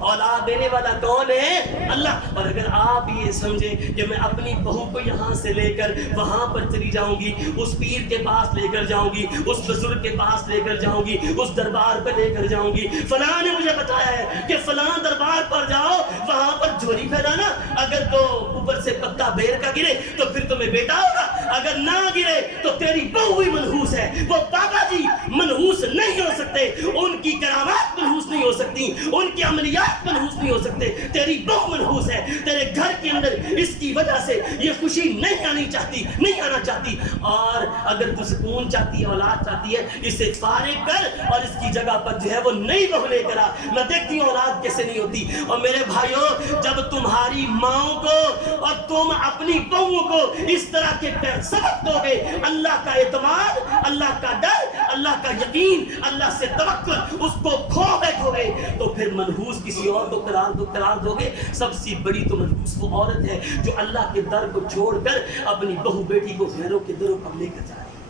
اولاد دینے والا کون ہے؟ اللہ. اور اگر آپ یہ سمجھیں کہ میں اپنی بہو کو یہاں سے لے کر وہاں پر چلی جاؤں گی, اس پیر کے پاس لے کر جاؤں گی, اس بزرگ کے پاس لے کر جاؤں گی, اس دربار پہ لے کر جاؤں گی, فلاں نے مجھے بتایا ہے کہ فلاں دربار پر جاؤ, وہاں پر جھولی پھیلانا, اگر تو اوپر سے پتا بیر کا گرے تو پھر تمہیں بیٹا ہوگا, اگر نہ گرے تو تیری بہو ہی منحوس ہے. وہ بابا جی منحوس نہیں ہو سکتے, ان کی کرامات منحوس نہیں ہو سکتی, ان کی عملیات منحوس نہیں ہو سکتے, تیری بہو منحوس ہے. تیرے گھر کے اندر اس کی وجہ سے یہ خوشی نہیں آنا چاہتی. اور اگر تو سکون چاہتی ہے, اولاد چاہتی ہے, اسے فارغ کر اور اس کی جگہ پر جو ہے وہ نئی بہو لے کر آ. میں دیکھتی ہوں اولاد کیسے نہیں ہوتی. اور میرے بھائیوں, جب تمہاری ماؤں کو اور تم اپنی بہووں کو اس طرح کے سبق دو گے, اللہ کا اعتماد, اللہ کا ڈر, اللہ کا یقین, اللہ سے توکل, اس کو کھو بیٹھو گے, تو پھر منحوس کسی اور کو قرار دو گے. سب سے بڑی تو منحوس وہ عورت ہے جو اللہ کے در کو چھوڑ کر اپنی بہو بیٹی کو غیروں کے دروں پر لے کر جا رہی ہے.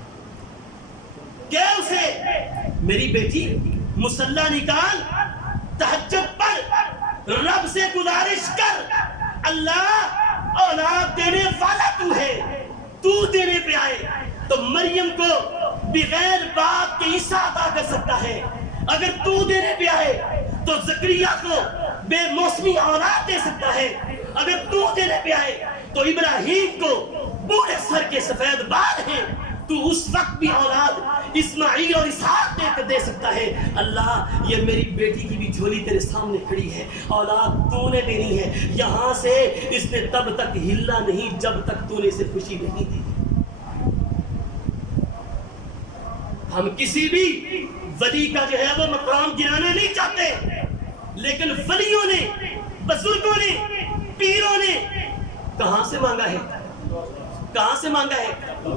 کہ اسے میری بیٹی مصلی نکال, تہجد پڑھ, رب سے گزارش کر, اللہ اولاد دینے والا تو ہے, تو دینے پہ آئے. تو مریم کو بغیر باپ کے عیسیٰ عطا کر سکتا ہے, اگر تو دینے پہ آئے تو زکریا کو بے موسمی اولاد دے سکتا ہے, اگر تو دینے پہ آئے تو ابراہیم کو بوڑھے سر کے سفید بال ہیں, تو اس وقت بھی اولاد اسماعیل اور اسحاق دے کر دے سکتا ہے. اللہ یہ میری بیٹی کی بھی جھولی تیرے سامنے کھڑی ہے, اولاد تو نے دینی ہے. یہاں سے اس نے تب تک ہلنا نہیں جب تک تو نے اسے خوشی نہیں دی. ہم کسی بھی ولی کا جو ہے وہ مقام گرانا نہیں چاہتے, لیکن ولیوں نے, بزرگوں نے, پیروں نے کہاں سے مانگا ہے؟ کہاں سے مانگا ہے؟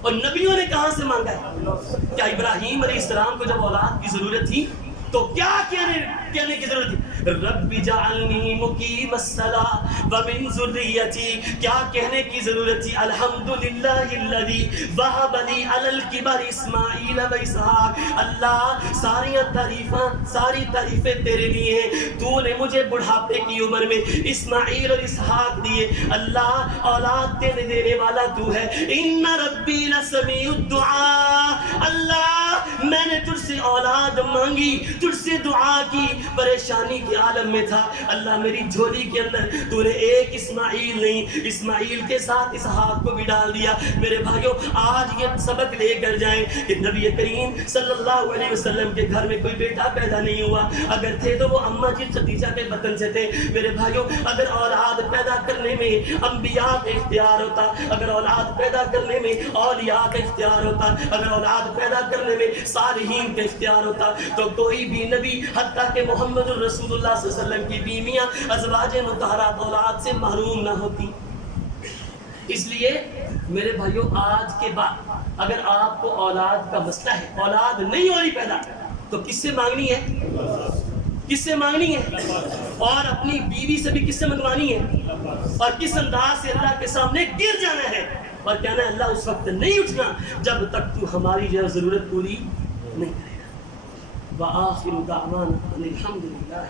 اور نبیوں نے کہاں سے مانگا ہے؟ کیا ابراہیم علیہ السلام کو جب اولاد کی ضرورت تھی تو کیا کہنے کی ضرورت تھی؟ رب جعلنی مقیم الصلاۃ ومن ذریتی. کیا کہنے کی ضرورت تھی؟ الحمدللہ الذی وہب لی علی الکبر اسماعیل و اسحاق. اللہ ساری تعریفیں تیرے لیے ہیں, تو نے مجھے بڑھاپے کی عمر میں اسماعیل اور اسحاق دیے. اللہ اولاد دینے والا تو ہے. ان ربی لسمیع الدعاء. اللہ میں نے تجھ سے اولاد مانگی, تجھ سے دعا کی, پریشانی کے عالم میں تھا. اللہ میری جھولی کے اندر تو نے ایک اسماعیل نہیں, اسماعیل کے ساتھ اسحاق کو بھی ڈال دیا. میرے بھائیوں, آج یہ سبق لے کر جائیں کہ نبی کریم صلی اللہ علیہ وسلم کے گھر میں کوئی بیٹا پیدا نہیں ہوا, اگر تھے تو وہ اماں جی خدیجہ کے بطن سے تھے. میرے بھائیوں, اگر اولاد پیدا کرنے میں انبیاء کا اختیار ہوتا, اگر اولاد پیدا کرنے میں اولیاء کا اختیار ہوتا, اگر اولاد پیدا کرنے میں صالحین کا اختیار ہوتا, تو کوئی بھی نبی حتیٰ کہ محمد الرسول اللہ صلی اللہ علیہ وسلم کی بیویاں ازواج مطہرات اولاد سے محروم نہ ہوتی. اس لیے میرے بھائیوں, آج کے بعد اگر آپ کو اولاد کا مسئلہ ہے, اولاد نہیں ہو رہی پیدا, تو کس سے مانگنی ہے؟ کس سے مانگنی ہے؟ اور اپنی بیوی سے بھی کس سے منگوانی ہے؟ اور کس انداز سے اللہ کے سامنے گر جانا ہے اور کہنا ہے اللہ اس وقت نہیں اٹھنا جب تک تو ہماری جو ضرورت پوری نہیں کرے گا. وآخر دعوانا الحمدللہ.